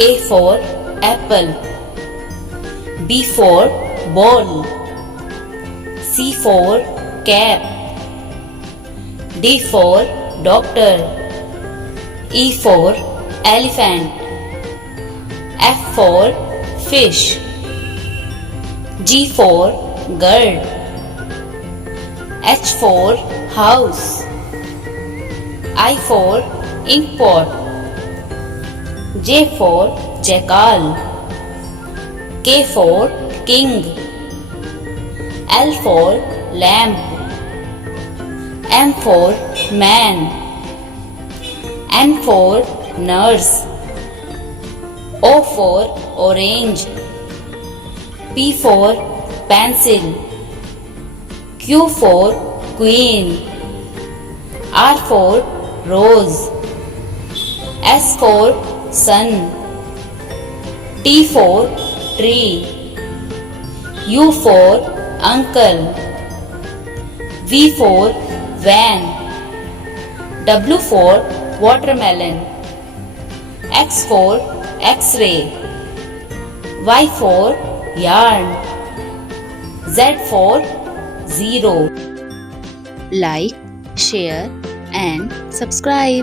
A for apple. B for ball. C for cap. D for doctor. E for elephant. F for fish. G for girl. H for house. I for ink pot. J for jackal. K for king. L for lamp. M for man. N for nurse. O for orange. P for pencil. Q for queen. R for rose. S for sun. T for tree. U for uncle. V for van. W for watermelon. X for X-ray. Y for yarn. Z for zero. Like, share and subscribe.